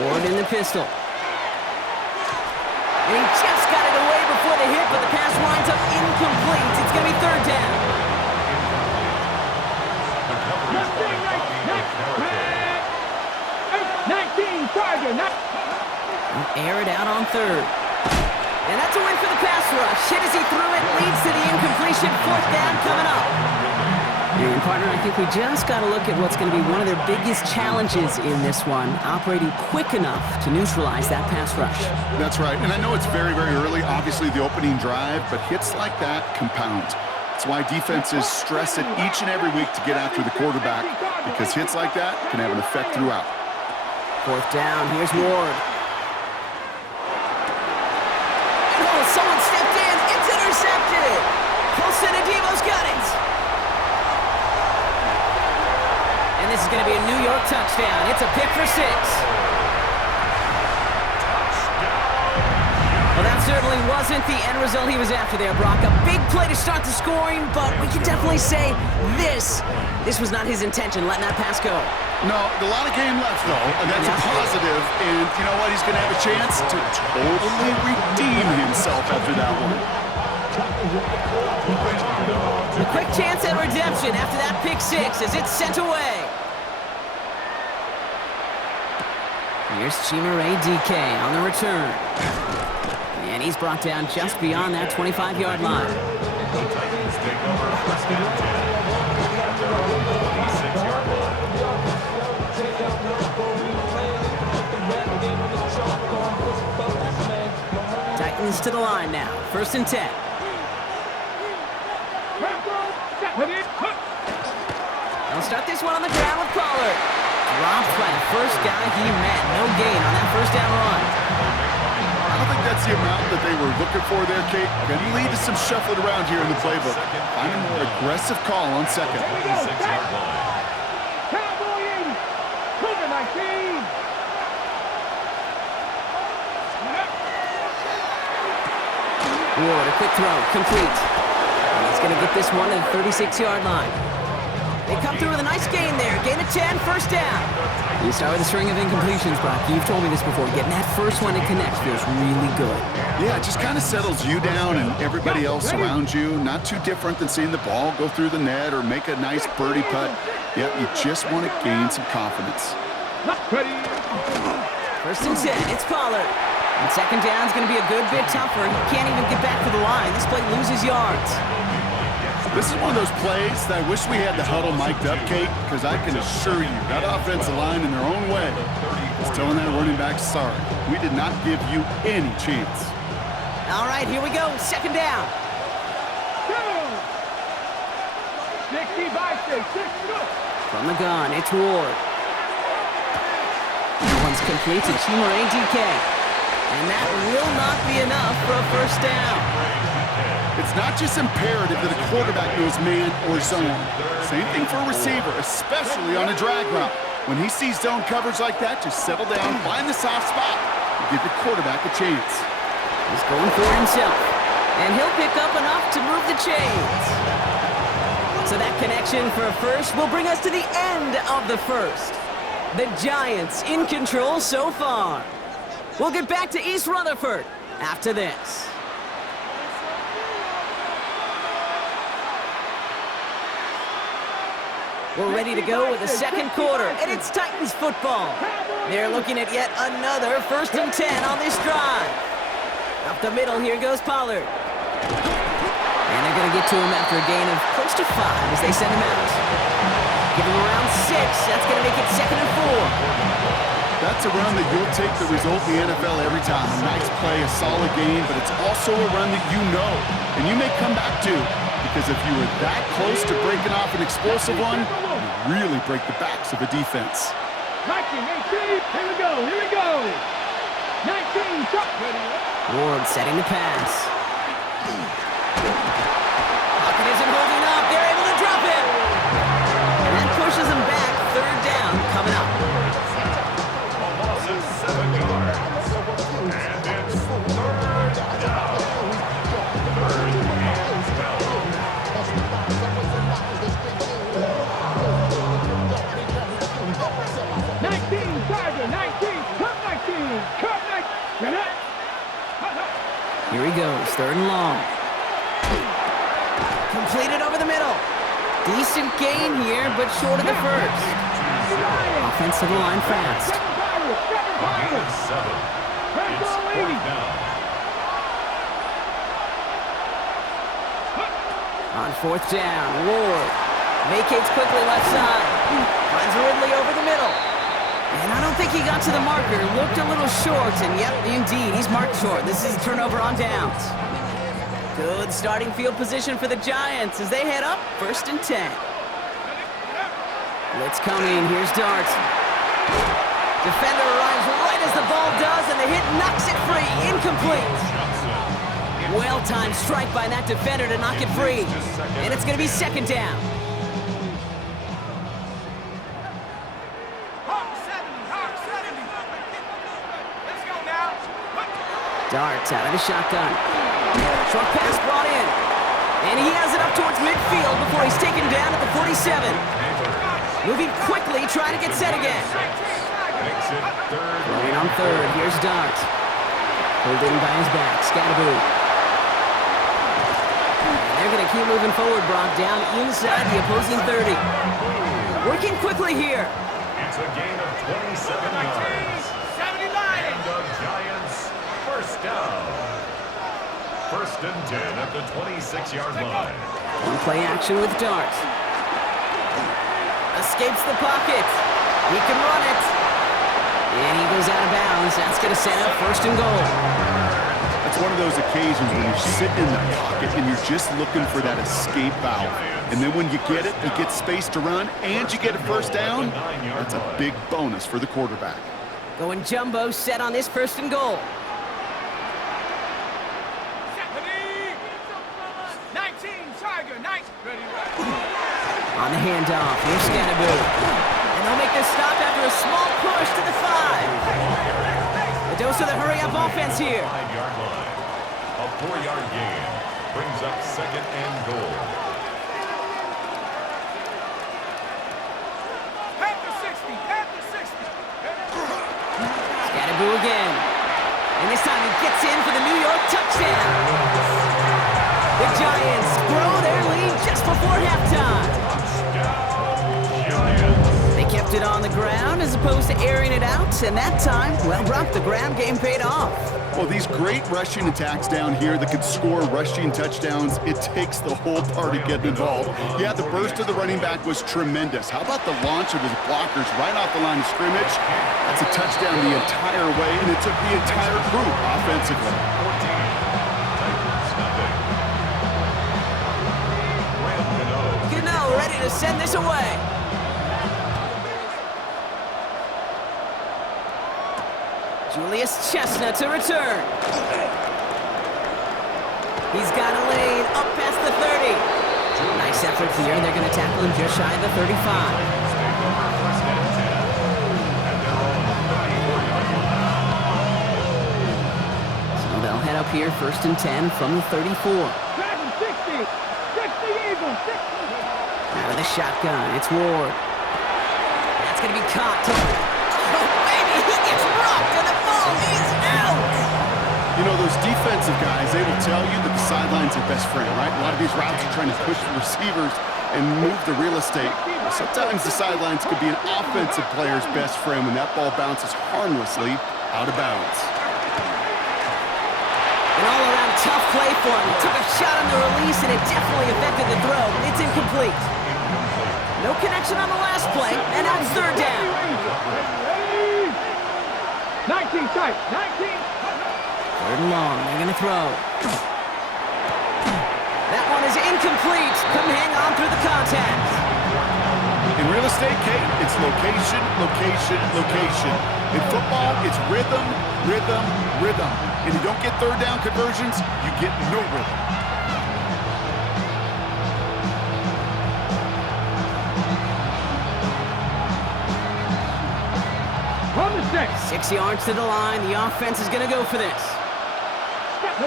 Ward in the pistol. And he just got it away before the hit, but the pass winds up incomplete. It's going to be third down. Air it out on third. And that's a win for the pass rush. Hit as he threw it, leads to the incompletion. Fourth down coming up. And partner, I think we just got to look at what's going to be one of their biggest challenges in this one, operating quick enough to neutralize that pass rush. That's right, and I know it's very, very early, obviously the opening drive, but hits like that compound. That's why defenses stress it each and every week to get after the quarterback, because hits like that can have an effect throughout. Fourth down, here's Ward. Oh, someone stepped in, it's intercepted! Colson Adebo's got it! And this is going to be a New York touchdown. It's a pick for 6. Well, that certainly wasn't the end result he was after there, Brock. A big play to start the scoring, but we can definitely say this was not his intention, letting that pass go. No, a lot of game left, though, and that's a positive. And you know what? He's going to have a chance to totally redeem himself after that one. A quick chance at redemption after that pick 6 as it's sent away. Here's Chimere DK on the return. And he's brought down just beyond that 25-yard line. Titans to the line now. 1st and 10. They'll start this one on the ground with Pollard. Dropped by the first guy he met. No gain on that first down run. I don't think that's the amount that they were looking for there, Kate. Going to lead to some shuffling around here in the playbook. Find a more aggressive call on second. Ward, a quick throw, complete. And he's going to get this one to the 36-yard line. They come through with a nice gain there. Gain of 10, first down. You start with a string of incompletions, Brock. You've told me this before. Getting that first one to connect feels really good. Yeah, it just kind of settles you down and everybody else around you. Not too different than seeing the ball go through the net or make a nice birdie putt. Yep, you just want to gain some confidence. First and 10, it's Pollard. And second down's going to be a good bit tougher. He can't even get back to the line. This play loses yards. This is one of those plays that I wish we had the huddle mic'd up, Kate, because I can assure you that offensive line in their own way is telling that running back, sorry, we did not give you any chance. All right, here we go. Second down. 60 by 6. From the gun, it's Ward. That one's complete to Chimere DK. And that will not be enough for a first down. It's not just imperative that a quarterback knows man or zone. Same thing for a receiver, especially on a drag route. When he sees zone coverage like that, just settle down, find the soft spot, and give your quarterback a chance. He's going for it himself. And he'll pick up enough to move the chains. So that connection for a first will bring us to the end of the first. The Giants in control so far. We'll get back to East Rutherford after this. We're ready to go with the second quarter, and it's Titans football. They're looking at yet another 1st and 10 on this drive. Up the middle, here goes Pollard. And they're going to get to him after a gain of close to 5 as they send him out. Give him around 6. That's going to make it 2nd and 4. That's a run that you'll take the result in the NFL every time. A nice play, a solid game, but it's also a run that you know, and you may come back to. Because if you were that close to breaking off an explosive one, you really break the backs of a defense. 19, 18, here we go. 19, Ward setting the pass. Pocket isn't holding up. They're able to drop it. And that pushes them back. 3rd down coming up. Tiger, 19, come back. Here he goes, 3rd and long. Completed over the middle. Decent gain here, but short of the first. Offensive line fast. On 4th down, Ward vacates quickly left side. Finds Ridley over the middle. And I don't think he got to the marker. Looked a little short, and yep, indeed, he's marked short. This is a turnover on downs. Good starting field position for the Giants as they head up 1st and 10. Blitz coming, here's Dart. Defender arrives right as the ball does, and the hit knocks it free, incomplete. Well-timed strike by that defender to knock it free. And it's going to be 2nd down. Dart out of the shotgun. Short pass brought in. And he has it up towards midfield before he's taken down at the 47. Moving quickly, trying to get set again. Throwing on 3rd, here's Dart. Pulled in by his back, Scattaboo. They're going to keep moving forward, Brock, down inside the opposing 30. Working quickly here. It's a gain of 27 yards. And the Giants, 1st down. 1st and 10 at the 26-yard line. One play action with Dart. Escapes the pocket. He can run it. And he goes out of bounds. That's going to set up 1st and goal. It's one of those occasions when you sit in the pocket and you're just looking for that escape valve. And then when you get it, you get space to run, and you get a 1st down. That's a big bonus for the quarterback. Going jumbo set on this 1st and goal. 19, Tiger, 19. On the handoff, here's Scattaboo. And they'll make this stop after a small push to the 5. A dose of the hurry-up offense here. 5-yard line. A 4-yard gain brings up 2nd and goal. Scattaboo again. And this time he gets in for the New York touchdown. The Giants grow their lead just before halftime. They kept it on the ground as opposed to airing it out, and that time, well, Brock, the ground game paid off. Well, these great rushing attacks down here that could score rushing touchdowns, it takes the whole party getting involved. Yeah, the burst of the running back was tremendous. How about the launch of his blockers right off the line of scrimmage? That's a touchdown the entire way, and it took the entire group offensively. 14. Gano ready to send this away. Julius Chestnut to return. He's got a lane up past the 30. Nice effort here. They're going to tackle him just shy of the 35. So they'll head up here 1st and 10 from the 34. 60, Eagles, 60. Out of the shotgun, it's Ward. That's going to be caught. Oh, baby, he gets rocked, and the ball is out. You know, those defensive guys, they will tell you that the sideline's their best friend, right? A lot of these routes are trying to push the receivers and move the real estate. Sometimes the sidelines could be an offensive player's best friend when that ball bounces harmlessly out of bounds. An all-around tough play for him. He took a shot on the release, and it definitely affected the throw. It's incomplete. No connection on the last play, and now it's 3rd down. 19 tight, 19. 3rd and long, they're going to throw. That one is incomplete. Couldn't hang on through the contact. In real estate, Kate, it's location, location, location. In football, it's rhythm, rhythm, rhythm. And you don't get 3rd down conversions, you get no rhythm. From the 6. 6 yards to the line. The offense is going to go for this. 60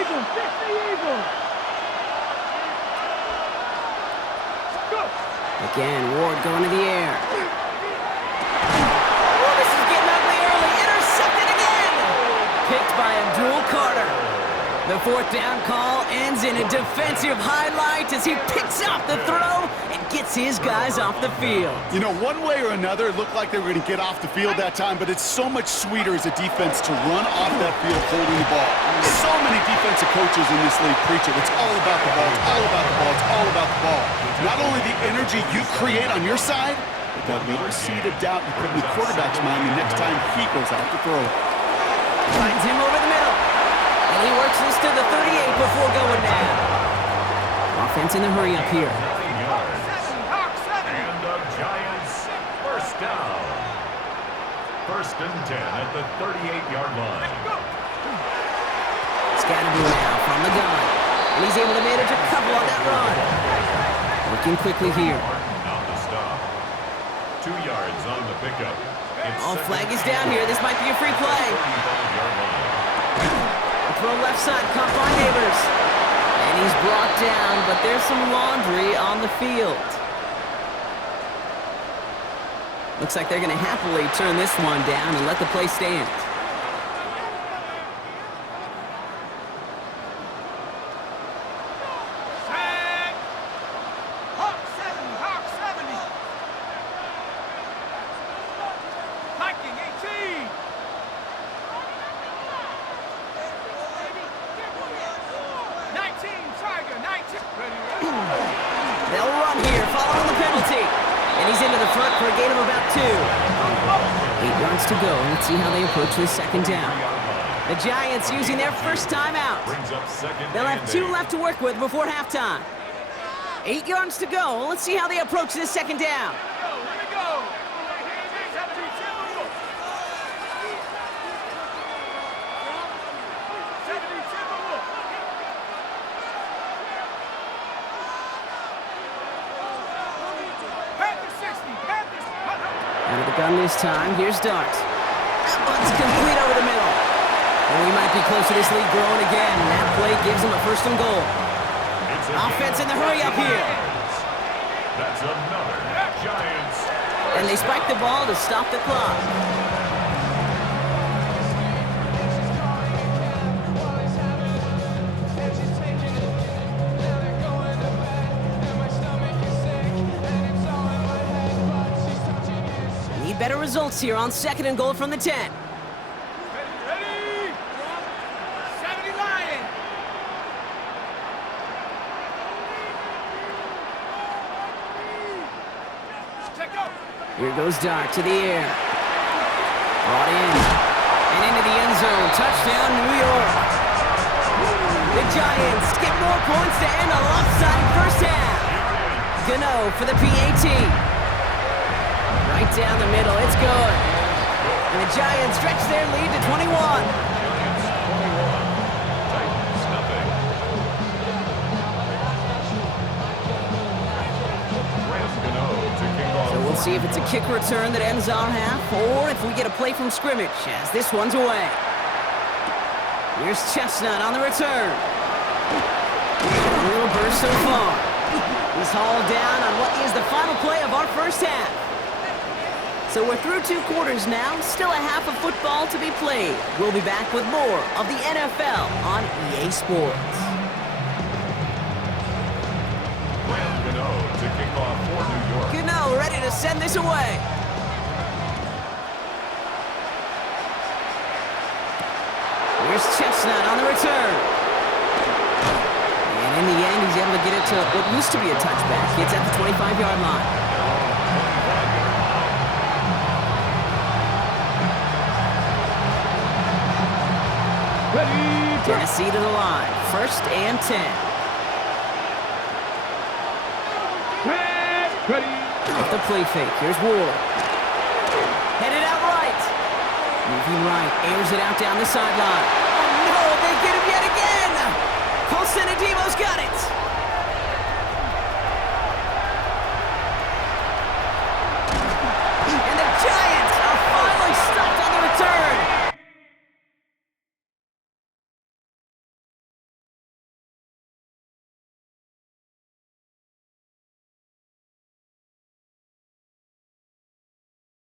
Eagles, 60 Eagles. Go. Again, Ward going to the air. Oh, this is getting ugly early. Intercepted again. Picked by a The fourth down call ends in a defensive highlight as he picks off the throw and gets his guys off the field. You know, one way or another, it looked like they were going to get off the field that time, but it's so much sweeter as a defense to run off that field holding the ball. So many defensive coaches in this league preach it. It's all about the ball. It's all about the ball. It's all about the ball. Not only the energy you create on your side, but that little seed of doubt you put in the quarterback's mind the next time he goes out to throw. Finds him over the middle. And he works this to the 38 before going down. Offense in the hurry up here. 9 yards. And the Giants first down. First and 10 at the 38-yard line. Scatterboo now from the gun. And he's able to manage a couple on that run. Looking quickly here. On the stop. 2 yards on the pickup. Oh, flag is down here. This might be a free play. 35-yard line. Throw left side, caught by Neighbors. And he's brought down, but there's some laundry on the field. Looks like they're going to happily turn this one down and let the play stand. They'll run here, following the penalty. And he's into the front for a gain of about 2. 8 yards to go. Let's see how they approach this second down. The Giants using their first timeout. They'll have 2 left to work with before halftime. 8 yards to go. Let's see how they approach this second down. Out of the gun this time. Here's Dart. That one's complete over the middle. And we might be close to this lead growing again. That play gives them a first and goal. Offense in the hurry up here. That's another Giants. And they spike the ball to stop the clock. Need better results here on second and goal from the 10. Here goes Dart to the air. Brought in. And into the end zone. Touchdown, New York. The Giants get more points to end a lopsided first half. Gano for the PAT. Right down the middle. It's good. And the Giants stretch their lead to 21. We'll see if it's a kick return that ends our half, or if we get a play from scrimmage, as this one's away. Here's Chestnut on the return. A little burst so far. He's hauled down on what is the final play of our first half. So we're through 2 quarters now, still a half of football to be played. We'll be back with more of the NFL on EA Sports. To kick off for New York. Gano ready to send this away. Here's Chestnut on the return. And in the end, he's able to get it to what used to be a touchback. It's at the 25-yard line. Tennessee to the line. First and 10. Off the play fake. Here's Ward. Headed out right. Moving right. Airs it out down the sideline. Oh, no. They get him yet again. Cole Senadimo's got it.